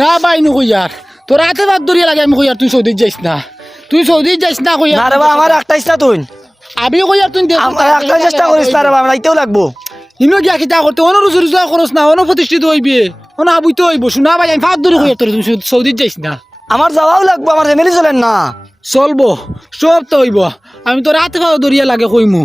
শোনা বাইনু কইয়ার তোর হাতে বাদ ধরিয়া লাগে আমি কইয়ার তুই সৌদি যাইস না? তুই সৌদি যাইস না না কইয়ার রে বা আমার একটা ইচ্ছা তুই। আমি কইয়ার তুই আমার একটা চেষ্টা করিস না রে বা আমরা লাগবো। ইনো গিয়া কিতা করতে অন রুজু রুজু করস না অন প্রতিষ্ঠিত হইবে অন আবুই তো হইব। শোনা ভাই আমি ফাঁদ ধরে কইয়ার তোর তুই সৌদি যাইস না। আমার যাওয়াও লাগবো আমার ফ্যামিলি চলেন না। চলবো সব তো হইব। আমি তোর হাতে ফাও ধরিয়া লাগে কইমু।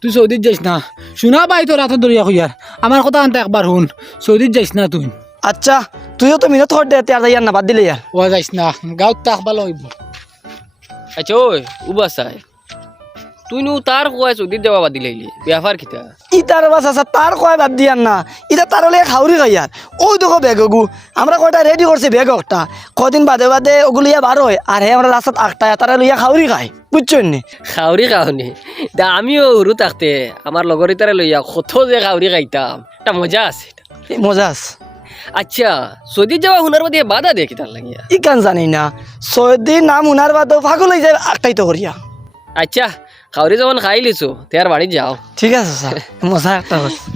তুই সৌদিত যাইস না। শোনা ভাই তোর হাতে ধরিয়া কইয়ার আমার কথা আনতে একবার শুন সৌদিত যাইস না তুই। আচ্ছা তুইও তো মিনত হট দে আর যাইয়ার না বাদ দিলে ইয়ার ও যাইস না গাঁত তাক ভালো হইব আচ্ছা ওই উবাসাই তুই নু তার কোয়া চৌদিত যাওয়া বাদ দিলাইলি ব্যাপার কিতা ইতার বাস আছে তার কয় বাদ দিয়ার না। ইটা তার হলে খাউরি খাইয়ার ওই দেখো বেগ গু আমরা কয়টা রেডি করছি বেগ একটা। কদিন বাদে বাদে ওগুলো ইয়া বার হয় আর হে আমরা রাস্তাত আটটা তারা লইয়া খাউরি খাই বুঝছেন নি? খাউরি খাওনি দা আমিও সৰু থাকতে আমার লগর ইতারে লইয়া কত যে খাউরি খাইতাম। এটা মজা আছে। মজা আছে। আচ্ছা সৌদিত যাওয়া হুনার মধ্যে বাধা দেখি তার লাগিয়া? ইকান জানি না। ছয়দিন নাম উনার বাদ পাগল হয়ে যায় আটটাই তো করিয়া আচ্ছা খাউরি যখন খাই লিছো তেয়ার বাড়ি যাও। ঠিক আছে স্যার। মজা একটা হচ্ছে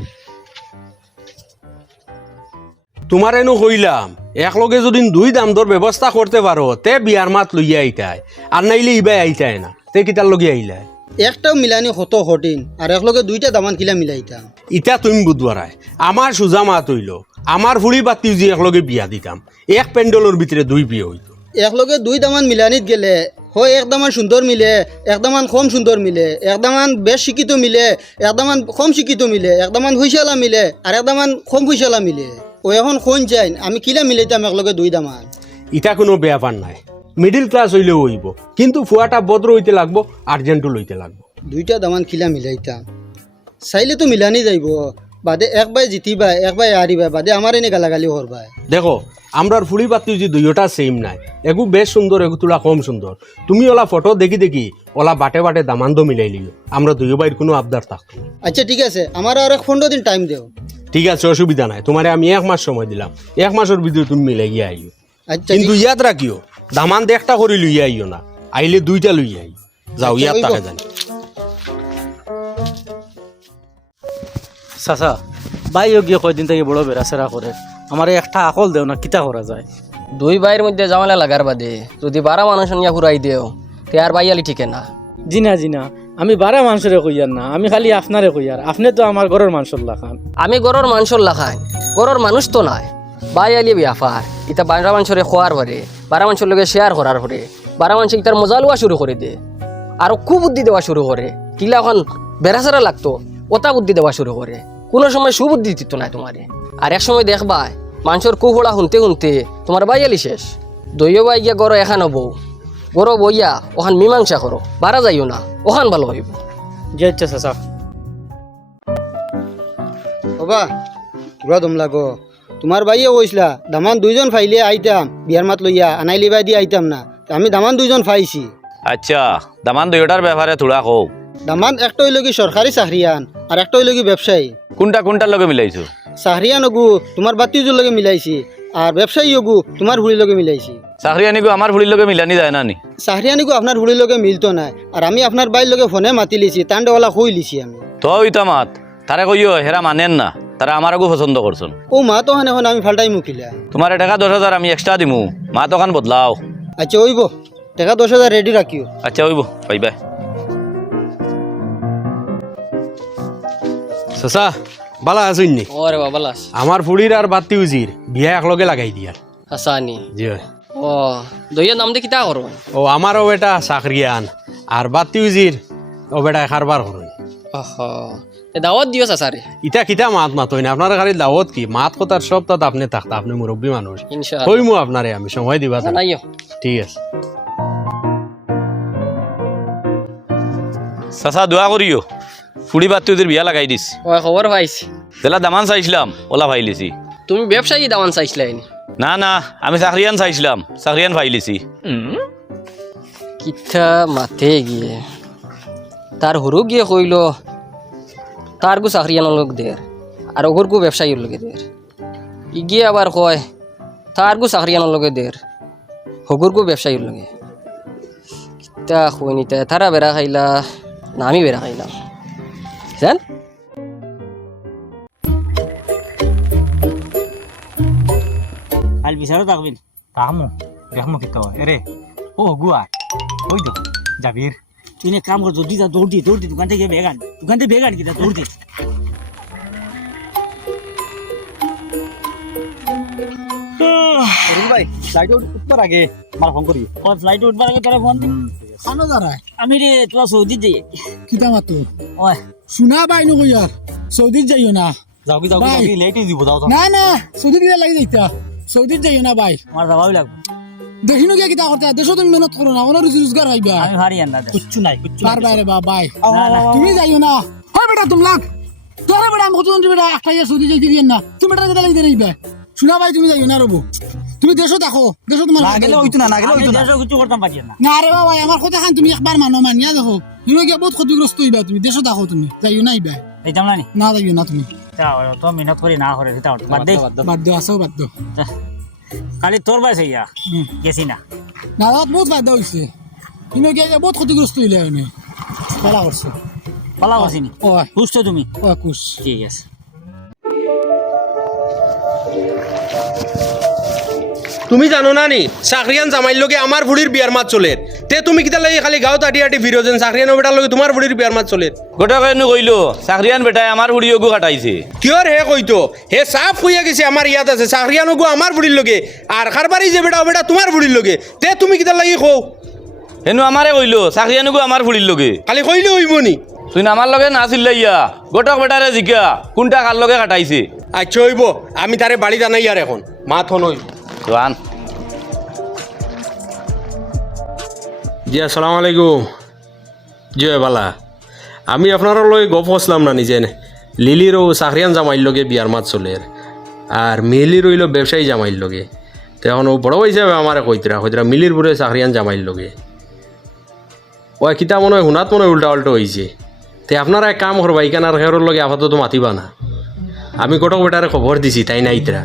তোমার এনো কইলাম একলগে যদি দুই দাম দর ব্যবস্থা করতে পারো তে বিয়ার মাত লইয়া আইতাই আর নাইলে ইবাই আইতাই না তে কিতার লগে আইলাই একটাও মিলানি কত কঠিন আর একলগে দুইটা দামান কিলা মিলাইতাম ইটা তুমি বুধবারায় আমার সুজা মাত হইল আমার ফুড়ি বাতি যে একলগে বিয়া দিতাম এক প্যান্ডেলের ভিতরে দুই বিয়ে হইত। একলগে দুই দামান মিলানিত গেলে হয় এক দামান সুন্দর মিলে এক দামান কম সুন্দর মিলে এক দামান বেশ শিক্ষিত মিলে এক দামান কম শিক্ষিত মিলে এক দামান হুইশালা মিলে আর এক দামান কম হুইশালা মিলে। ও এখন কোন চাই আমি কিলা মিলাইতাম একলগে দুই দামান। ইটা কোনো ব্যাপার নাই। মিডিল ক্লাস হইলেও হইব কিন্তু ফুয়াটা বদ্র হইতে লাগবো আর্জেন্টও লইতে লাগবো। দুইটা দামান খিলা মিলাইতা। চাইলে তো মিলানি যাইব বাদে এক বাই জিতিবা এক বাই হারিবা বাদে আমার এনে গালাগালি করবাই দেখো আমরার ফুড়ি বাতি যে দুইটা সেম নাই এগু বেশ সুন্দর এগু তোলা কম সুন্দর তুমি ওলা ফটো দেখি দেখি ওলা বাটে বাটে দামান্দ মিলাই লিও আমরা দুই বাইর কোনো আবদার থাকতো আচ্ছা ঠিক আছে আমার আর এক পনেরো দিন টাইম দেও ঠিক আছে অসুবিধা নাই তোমারে আমি এক মাস সময় দিলাম এক মাসের ভিতরে তুমি মিলাই গিয়ে আইও। আচ্ছা কিন্তু ইয়াদ রাখিও দামান একটা করে লইয়া আইও না। আইলে দুইটা লইয়া আই। যাও ইয়াত আচ্ছা, টাকা ওইব। জানি। চাচা বাইও গিয়ে কয়দিন থেকে বড় বেড়াচেরা করে আমার একটা আকল দেও না কিতা করা যায়? দুই ভাইয়ের মধ্যে জামালা লাগার বাদে যদি বারা মানুষ নিয়ে ঘুরাই দেও তেয়ার বাইয়ালি ঠিকে না। জিনা জিনা আমি বারা মানুষের কইয়ার না আমি খালি আপনারে কইয়ার আপনি তো আমার ঘরের মানুষের লাখান। আমি গরর মানুষের লাখাই গরর মানুষ তো নাই বাইয়ালি ব্যাপার ইতা বারা মানুষরে খোয়ার ভরে বারা মানুষের লগে শেয়ার করার ভরে বারা মানুষ ইতার মজা লোয়া শুরু করে দে আর কু বুদ্ধি দেওয়া শুরু করে। কিলা এখন বেড়াচারা লাগতো ওটা বুদ্ধি দেওয়া শুরু করে। কোনো সময় সুবুদ্ধি দিত না তোমারে। আর এক সময় দেখবা মানুষের কুহড়া শুনতে শুনতে তোমার বাইয়ালি শেষ। দইও বাই গিয়া গরো এখানো বউ। গরো বইয়া ওখান মীমাংসা করো বারা যাইও না ওখান ভালো হইব। যে ইচ্ছা চাচা। বাবা ঘুরা দম লাগো। তোমার ভাইয়ে কইসলা দামান দুইজন ফাইলে আইতাম বিয়ার মাত লইয়া আনাইলি বাই দিয়ে আইতাম না আমি দামান দুইজন ফাইছি। আচ্ছা দামান দুইটার ব্যাপারে থোড়া কও। দামান একটা হইল কি সরকারি চাকরিয়ান আর একটা হইল কি ব্যবসায়ী কোনটা কোনটার লগে মিলাইছো? চাকরিয়ান ওগু তোমার বাতিজুর লগে মিলাইছি আর ব্যবসায়ী ওগু তোমার হুড়ির লগে মিলাইছি। চাকরি আনিগো আমার ভুলির লগে মিলানি যায় না নি? চাকরিয়ানিকু আপনার হুড়ির লগে মিলতো নাই আর আমি আপনার বাইর লগে ফোনে মাতি লিছি তান্ডেওয়ালা কই লিছি আমি। তো ইতা মাত তারে কইও হেরা মানেন না। তারা আমার আগু পছন্দ করছন। ও মা তো এখন আমি ফাল্টাই মুখিলা। তোমার টাকা দশ হাজার আমি এক্সট্রা দিমু। মা তখন বদলাও। আচ্ছা ওইব। টাকা দশ হাজার রেডি রাখিও। আচ্ছা হইব পাইবা চাচা বালা আসুন নি ওরে বাবা লাস আমার ফুড়ির আর বাতি উজির বিয়া একলগে লাগাই দিয়ার হাসানি। জি। ও দইয়ের নাম দিয়ে কিতা করো ও আমারও বেটা চাকরিয়ান আর বাতি উজির ও বেটা কারবার করুন। আহ দাওয়াত দিও চাচারে। ইটা কিতা মাত মাত হইনা? আপনার খালি দাওয়াত কি? মাত কথার সব তাত আপনি থাকতা আপনি মুরব্বী মানুষ। ইনশাআল্লাহ। কইমু আপনারে আমি সময় দিবা। জানাইও ঠিক আছে। চাচা দোয়া করিও। ফুড়ি বাদ তুই বিয়া লাগাই দিস। ওই খবর পাইছি। যেলা দামান চাইছিলাম ওলা ফাইলিছি। তুমি ব্যবসায়ী দামান চাইছিলাই না না আমি চাকরিয়ান চাইছিলাম চাকরিয়ান ফাইলিছি। কিথা মাতে গিয়ে। তার হরু গিয়ে কইল তার গু চাকরিয়ানোর লোক দের আর ওগর গু ব্যবসায়ীর লোকে দের ই গিয়ে আবার কয় তার গু চাকরিয়ানোর লোকে দের হগুর গু ব্যবসায়ীর লগে। কিতা কইনি তাই তারা বেড়া খাইলা না আমি বেড়া খাইলাম জান আর কাল বিচারও থাকবেন তাহামো দেখমো কি এরে ও গুয়া ওই তো যাবির তুই এক কাম কর জলদি যা দৌড় দি দৌড় দি দোকান থেকে বেগান। দোকান থেকে বেগান কিনা দৌড় দি। ভাই লাইট উঠবার আগে আমার ফোন করি। ও ফ্লাইট উঠবার আগে তোরা ফোন দিন খানো দাঁড়ায় আমি রে তোরা সৌদি যাই। কিতা মাতো? ওই। শুনা বাই নো কইয়ার সৌদিত যাইও না। যাও কি যাও কি ভাই। লেট দিব যাও যাও। না না সৌদিত গিয়ে লাগি যাইতা। সৌদিত যাইও না ভাই আমার যাবাই লাগবে। দেখিনো গিয়ে কিতা করতে? দেশো তুমি মেহনত করো না কোনো রুজি রোজগার হইবা আমি ভারি কিচ্ছু নাই কিচ্ছু পার বাইরে বা বাই। না না। তুমি যাইও না। হয় বেটা তুমি লাগ তোরা বেটা আমি কত বেটা একটা ইয়ে সৌদি যাইতে দিয়েন না তুমি বেটা কেটা লাগি রইবে শুনা ভাই তুমি যাইও না রবো তুমি দেশো দেখো দেশো তোমার না গেলে হইতো না না গেলে হইতো না। দেশও কিছু করতাম পারি না না রে বাবা আমার কথা খান তুমি একবার মানো মানিয়া দেখো। তুমি গিয়ে বহুত ক্ষতিগ্রস্ত হইবা তুমি দেশো দেখো তুমি। যাইও না ইবা এইতাম না না? যাইও না তুমি। তো মেহনত করি না করে সেটা বাদ দে। বাদ দিও আসো বাদ দিও খালি তোর বাই ইয়া। হুম। গেছি না। না বহুত ফায়দা হয়েছে গিয়ে বহুত ক্ষতিগ্রস্ত হইলে খেলা করছ পালা করছিনি ও সুস্থ তুমি? কুশ ঠিক আছে। তুমি জানো না নি চাকরিয়ান জামাইর লগে আমার বুড়ির বিয়ার মাত চলে। তে তুমি কিতা লাগে খালি গাঁৱত আটি আটি যেন চাকরিয়ান বেটার লগে তোমার বুড়ির বিয়ার মাত চলে। গোটাকে কইলো চাকরিয়ান বেটাই আমার হুড়িয়োগু কাটাইছে। কিয়র হে কইতো হে সাফ হইয়া গেছে আমার ইয়াত আছে চাকরিয়ানগো আমার বুড়ির লগে আর খারবারি যে বেটা বেটা তোমার বুড়ির লগে। তে তুমি কিতা লাগি কও হেনু আমারে কইলো চাকরিয়ানুগু আমার হুড়ির লগে। খালি কইলে হইব নি তুই আমার লগে নাছিল ইয়া গোটক বেটারে জিকা কোনটা কার লগে কাটাইছে। আচ্ছা হইব আমি তারে বাড়ি জানাই আর এখন মাত হন হইব জি, আসসালামু আলাইকুম। জি বালা। আমি আপনার লগে গপ হসলাম না নিজে। লিলির ও চাকরিয়ান জামাইর লগে বিয়ার মাত চলে। আর মিলি রইল ব্যবসায়ী জামাইর লগে। তো এখন ও বড় হিসাবে আমার কইতরা কইতরা মিলির বুড়ে চাকরিয়ান জামাইর লগে। ও কিতা মনে হয় শুনাত মনে উল্টা উল্টো হয়েছে তে আপনারা এক কাম করবা ইকান আর লগে আপাতত মাতিবা না। আমি কটক বেটারে খবর দিছি, তাই নাই ইতরা।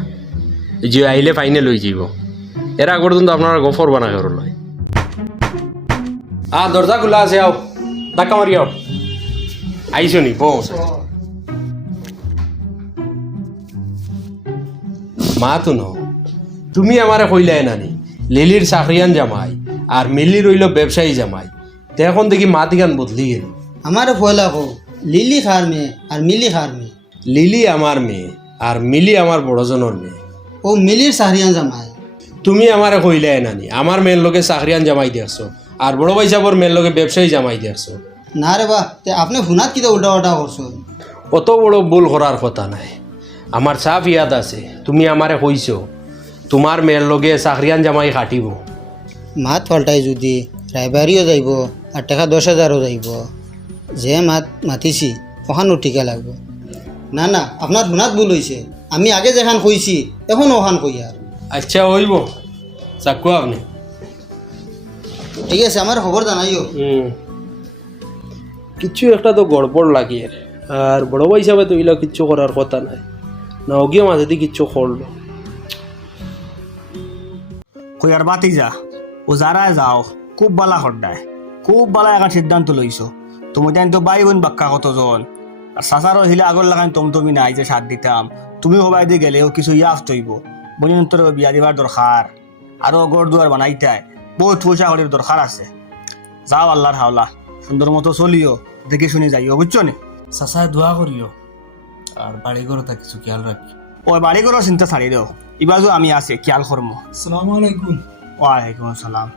যে আহিলে ফাইনে লই যাব এরা পর্যন্ত আপনারা গফর বানা খেৰৰ লয়। আ দরজা খোলা আছে আও। ধাক্কা মারি আও। আইসো নি মা তো ন তুমি আমারে কইলাই নানি লিলির চাকরিয়ান জামাই আর মিলি রইল ব্যবসায়ী জামাই। তে এখন দেখি মা তিগান বদলি গেল। আমার ফয়লা কো লিলি খার মেয়ে আর মিলি খার মেয়ে। লিলি আমার মেয়ে আর মিলি আমার বড়জনের মেয়ে। ও মিলির সাহরিয়ান জামাই। তুমি আমারে কইলাই নানি আমার মেয়ের লোকে চাকরিয়ান জামাই দেখছ আর বড় ভাই সাবর মেয়ের লোকে ব্যবসায়ী জামাই দেখছ না রে বা তে আপনি হুনাত কিতা উল্টা উল্টা করছ অত বড় ভুল করার কথা নাই। আমার সাফ ইয়াদ আছে তুমি আমারে কইছো তোমার মেয়ের লগে চাকরিয়ান জামাই কাটিব। মাত ফলটাই যদি ড্রাইভারিও যাইব আর টাকা দশ হাজারও যাইব। যে মাত মাতিছি ওখানো টিকা লাগবে। না না আপনার হুনাত ভুল হয়েছে আমি আগে যেখান কইছি এখন ওখান কই আর আচ্ছা হইব। চাকু আপনি। ঠিক আছে আমার খবর জানাইও। কিচ্ছু একটা তো গড়বড় লাগে আর বড় ভাই হিসাবে তো এগুলো কিচ্ছু করার কথা নাই। না ওগিয়ে মাঝে দিয়ে কিচ্ছু করল কইয়ার বাতি যা। ও যারা যাও খুব বালা হড্ডায়। খুব বালা এখন সিদ্ধান্ত লইছো। তুমি জানি তো বাই বোন বাক্কা কতজন। আর সাসারও হিলে আগর লাগান তুমি তুমি নাই যে সাথ দিতাম। তুমি হবাই দিয়ে গেলেও কিছু ইয়াফ তৈব। বোনের তোর বিয়া দিবার দরকার আরও গড় দুয়ার বানাইতাই বহুত পয়সা করির দরকার আছে। যাও আল্লাহর হাওলা। সুন্দর মতো চলিও। দেখে শুনে যাইও বুঝছ নি? চাচাই দোয়া করিও আর বাড়ি ঘরটা কিছু খেয়াল রাখি ওই বাড়ি করো চিন্তা ছাড়ি দেও। ইবাজু আমি আছি খেয়াল করব আসসালামু আলাইকুম। ওয়ালাইকুম আসসালাম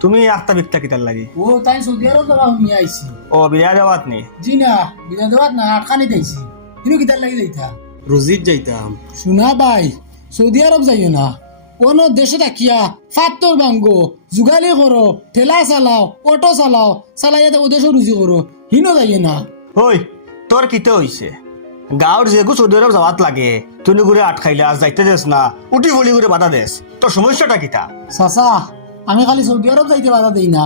তুমি একটা বিকটা কিতার লাগি? ও তাই সৌদি আরব যাবা শুনি আইছি ও বিয়া দেওয়াত নেই জি না বিনা দেওয়াত না আটকানি দিয়েছি কিন্তু কিতার লাগি যাইতা? রুজিত যাইতাম। শুনা ভাই সৌদি আরব যাইও না। কোনো দেশে থাকিয়া ফাত্তর ভাঙ্গো জুগালি করো ঠেলা চালাও অটো চালাও চালাই ও দেশে রুজি করো হিনো যাইও না। ওই তোর কিতে হইছে গাঁৱৰ যেগু চৌদি আৰব যাৱাত লাগে তুই ঘুরে আটকাইলে আজ যাইতে দেস না উঠি ফলি করে বাধা দেস তোর সমস্যাটা কিতা চাচা আমি খালি সৌদি আরব যাইতে বাধা দেই না।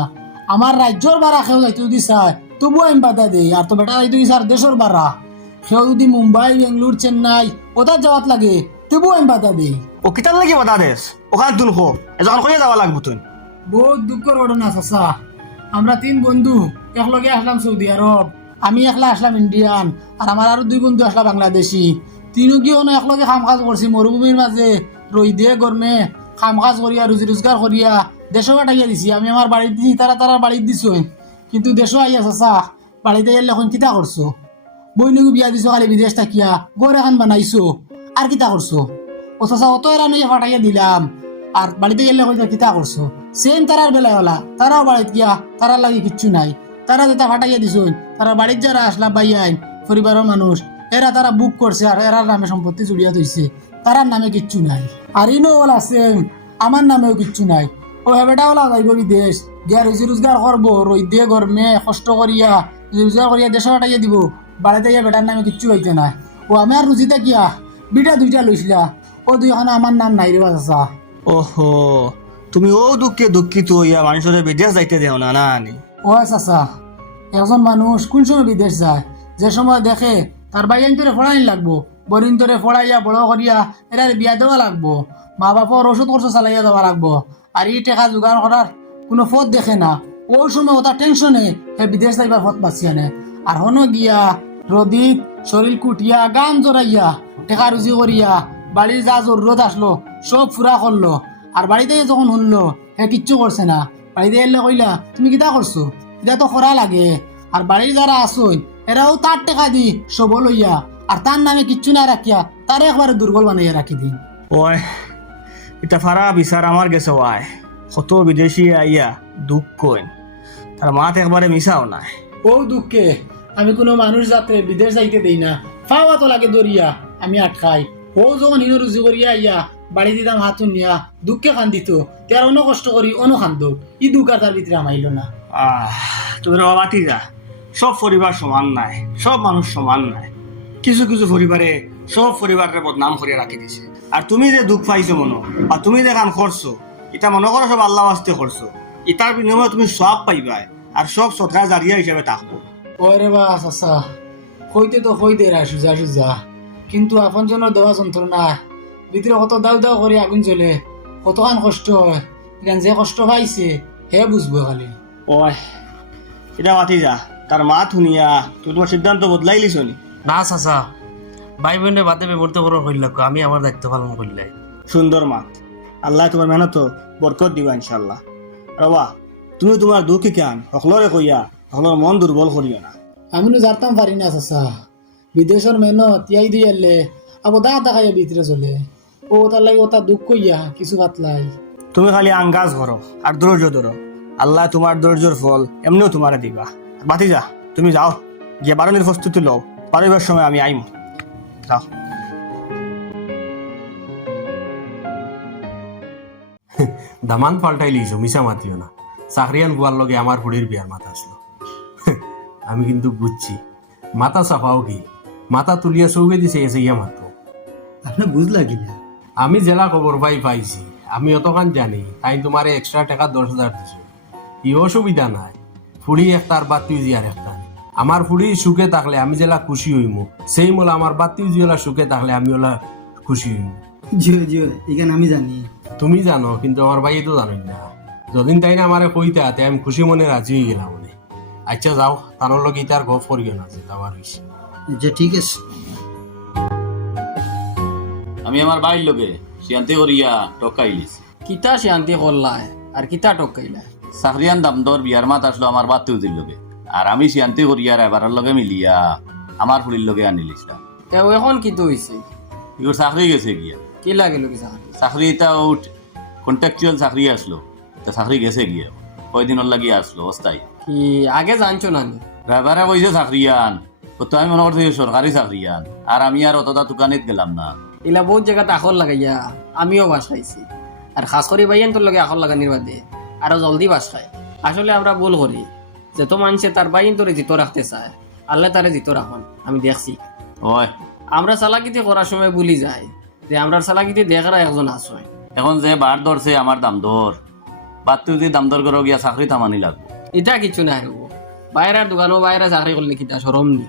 আমার রাজ্যর বারা খেয়েও যাইতে যদি চায় তবু আমি বাধা দেই আর তো বেটা যাইতে দিছে আর দেশের বারা সেও যদি মুম্বাই বেঙ্গলোর চেন্নাই। ওটার যাওয়াত লাগে। তবু আমি বাধা দেই। ও কিতার লাগি বাধা দেস ওখানে তুন খো এজন কইয়া যাওয়া লাগবো তুই বহুত দুঃখের ঘটনা চাচা আমরা তিন বন্ধু একলগে আসলাম সৌদি আরব আমি একলা আসলাম ইন্ডিয়ান আর আমার আরও দুই বন্ধু আসলাম বাংলাদেশি। তিনও কি একলগে কাম কাজ করছি মরুভূমির মাঝে রই দিয়ে গরমে কাম কাজ করিয়া রুজি রোজগার করিয়া দেশও কাটাইয়া দিছি আমি আমার বাড়িতে দিছি তারা তারা বাড়িতে দিছো কিন্তু দেশও আইয়া চাচা বাড়িতে গেলে এখন কিতা করছ বইনগু বিয়া দিছো খালি বিদেশ থাকিয়া গড় এখন বানাইছো। আর কিতা করছ ও চাচা অত এরা নিয়ে ফাটাইয়া দিলাম। আর বাড়িতে গেলে কইতা কিতা করছ সেম তারার বেলায় হলা। তারাও বাড়িতে গিয়া তারার লাগি কিচ্ছু নাই। তারা যেটা ফাটাইয়া দিছো তারা বাড়ির যারা আসলা বাইয়াই পরিবারের মানুষ এরা তারা বুক করছে আর এরার নামে সম্পত্তি জুড়িয়া থইছে তারার নামে কিচ্ছু নাই। আর ইনো ওলা সেম আমার নামেও কিচ্ছু নাই। ও হেবেটা ওলা যাইব বিদেশ। গিয়া রুজি রোজগার করব রই দিয়ে গরমে কষ্ট করিয়া রুজি রোজগার করিয়া দেশে ফাটাইয়া দিব। বাড়িতে গিয়া বেটার নামে কিচ্ছু হইতে না ও আমি আর রুজিতে গিয়া বিটা দুইটা লইছিলা ও দুইখানে আমার নাম নাই রে বাচ্চা ওহো তুমি ও দুঃখে দুঃখিত ইয়া মানুষের বিদেশ যাইতে দেও না না নি ও চাচা একজন মানুষ কোন সময় বিদেশ যায়? যে সময় দেখে তার বাইন তোরে ফড়াই লাগবো। বরিন তোরে ফড়াইয়া বড় করিয়া এটার বিয়া দেওয়া লাগবো। মা বাপর ওষুধ খরচ চালাইয়া দেওয়া লাগবো। আর ই টাকা জোগাড় করার কোনো পথ দেখে না। ওই সময় ওটা টেনশনে বিদেশ যাইবার পথ বাঁচিয়া নে আর হনো গিয়া রদিত শরীর কুটিয়া গান জোরাইয়া টেকা রুজি করিয়া বাড়ির যা জরুরত আসলো সব ফুরা করল আর বাড়িতে যখন শুনলো হে কিচ্ছু করছে না। বাড়িতে এলে কইলা তুমি কিতা করছ এটা তো করা লাগে। আর বাড়ির যারা আসুন এরাও তার টেকা দি সব লইয়া আর তার নামে কিচ্ছু না রাখিয়া তারে একবারে দুর্বল বানাইয়া রাখি দিন ওই এটা ফারা বিচার আমার গেছে ওয়াই কত বিদেশি আইয়া দুঃখ কইন। তার মাত একবারে মিশাও নাই। ও দুঃখে আমি কোনো মানুষ যাত্রে বিদেশ যাইতে দেই না। ফাওয়া তো লাগে দরিয়া, আমি আটকাই। ও যখন হিনো রুজি করিয়া আইয়া বাড়ি দিতাম হাতুন নিয়া দুঃখে কান্দিত। তার অন্য কষ্ট করি অন্য কান্দ ই দুঃখ আর তার ভিতরে আমাইল না। আহ, তুমি বাবা বাতি যা। সব পরিবার সমান নাই সব মানুষ সমান নাই। কিছু কিছু পরিবারে সব পরিবারের বদনাম করিয়া রাখি দিছে। আর তুমি যে দুঃখ পাইছো মনো আর তুমি যে কাম করছ এটা মনে করো সব আল্লাহ আস্তে করছ ইটার বিনিময়ে তুমি সব পাইবাই আর সব সরকার জারিয়া হিসাবে থাকব। ওরে বা চাচা। কইতে তো কইতে রা সুজা সুজা। কিন্তু আপন জনের দেওয়া যন্ত্রণা ভিতরে কত দাউ দাউ করে আগুন জ্বলে। কতখান কষ্ট হয় যে কষ্ট পাইছে হে বুঝব খালি। ওই এটা বাতি যা। তার মাত শুনিয়া তুই তোমার সিদ্ধান্ত বদলাই লিছ নি চাচা। ভাই বোনে বাদে বিমূর্ত করার হইল আমি আমার দায়িত্ব পালন করলে সুন্দর মাত আল্লাহ তোমার মেহনত বরকত দিবা ইনশাল্লাহ রবা তুমি তোমার দুঃখী কেন সকলরে কইয়া। সকলের মন দুর্বল করিও না। আমি নো জারতাম পারি না চাচা। বিদেশের মেহনত ইয়াই দিয়ে এলে আবো দা দা খাইয়া ভিতরে চলে। ও তার লাগে ওটা দুঃখ ইয়া কিছু পাতলাই তুমি খালি আঙ্গাজ করো আর ধৈর্য ধরো আল্লাহ তোমার ধৈর্যর ফল এমনিও তোমারে দিবা। বাতি যা তুমি যাও। গিয়ে বারণের প্রস্তুতি লও। পারিবার সময় আমি আইম। যাও। দামান পাল্টাই লিছো মিশা মাতিও না। চাকরিয়ান বুয়ার লগে আমার হুড়ির বিয়ার মাথা আসলো আমি কিন্তু বুঝছি। মাথা চাপাও কি? মাথা তুলিয়া চৌকে দিছে এসে ইয়া মাতো আপনি বুঝলা গিলা আমি জেলা খবর পাই পাইছি। আমি অতখান জানি তাই তোমার এক্সট্রা টাকা দশ হাজার দিছো। ই অসুবিধা নাই। ফুড়ি একটার বা তুই জিয়ার একটা আমার ফুড়ি সুখে থাকলে আমি জেলা খুশি হইমু সেই মোলা আমার বাতি জিওলা সুখে থাকলে আমি ওলা খুশি হইমু জিও জিও এখানে আমি জানি। তুমি জানো কিন্তু আমার ভাই তো জানোই না। যদিন তাই না আমারে কইতে আমি খুশি মনে রাজি হয়ে গেলাম আচ্ছা যাও তার লগে তার গপ করিও না যে আমার হইছে যে ঠিক আছে। আমি আমার বাড়ির লোকে শিয়ান্তি করিয়া টকাইলিস কিতা শান্তি করলাই আর কিতা টকাইলাই চাকরিয়ান দাম দর বিয়ার মাত আসলো আমার বাদ তুজির লোকে আর আমি শিয়ান্তি করিয়া এবারের লগে মিলিয়া আমার ফুলির লগে আনিলিছিলাম তেও এখন কি তো হইছে ইগোর চাকরি গেছে গিয়া। কি লাগিল কি চাকরি চাকরি এটা কন্ট্রাকচুয়াল চাকরি আসলো তা চাকরি গেছে গিয়া। কয়দিনের লাগিয়ে আসলো অস্থায়ী। কি আগে জানছো না নি? ড্রাইভারে কইছে চাকরিয়ান। তো আমি মনে করছি সরকারি চাকরিয়ান। আর আমি আর অতটা দোকানিত গেলাম না। ইলা বহুত জায়গাতে আখর লাগাইয়া আমিও বাস খাইছি আর খাস করে বাইয়ান তোর লগে আখর লাগানির বাদে। আরও জলদি বাস খায় আসলে আমরা ভুল করি। যে তো মানুষে তার বাইন তোরে জিতো রাখতে চায় আল্লাহ তারে জিতো রাখন। আমি দেখছি। ওই আমরা চালাকিতে করার সময় ভুলি যাই। যে আমরা চালাকিতে দেখারা একজন আসয় এখন যে বার ধরছে আমার দাম দর বাদ তুই যদি দাম দর করো গিয়া চাকরি তামানি লাগবো। এটা কিছু নাই বাইরের দোকানও বাইরে চাকরি করলে কিতা সরম নি